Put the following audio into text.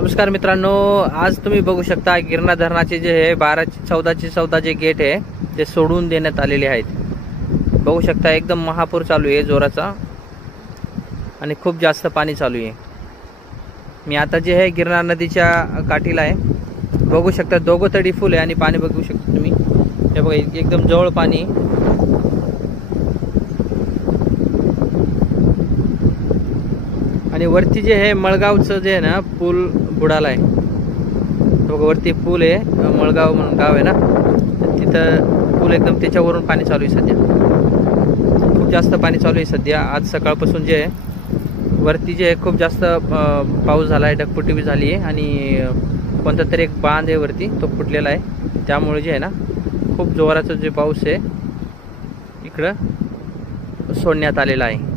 नमस्कार मित्रांनो, आज तुम्ही बघू शकता गिरणा धरणाचे जे आहे 14 जे गेट आहे ते सोडून देण्यात आलेले आहेत। बघू शकता एकदम महापूर चालू आहे जोराचा आणि खूप जास्त पाणी चालू आहे। मी आता जे आहे गिरणा नदीच्या काठीला आहे। बघू शकता दोघं तडी फुल आहे आणि पाणी बघू शकता तुम्ही, हे बघा एकदम जवळ पाणी। आणि वरती जे आहे मळगावचं जे आहे ना पूल बुडाला आहे। बघा वरती पूल आहे, मळगाव म्हणून गाव आहे ना, तिथं पूल एकदम त्याच्यावरून पाणी चालू आहे। सध्या खूप जास्त पाणी चालू आहे सध्या। आज सकाळपासून जे आहे वरती जे आहे खूप जास्त पाऊस झाला आहे, ढगफुटी भी झाली आहे आणि कोणता तरी एक बांध आहे वरती तो फुटलेला आहे। त्यामुळे जे आहे ना खूप जोराचा जे पाऊस आहे इकडं सोडण्यात आलेला आहे।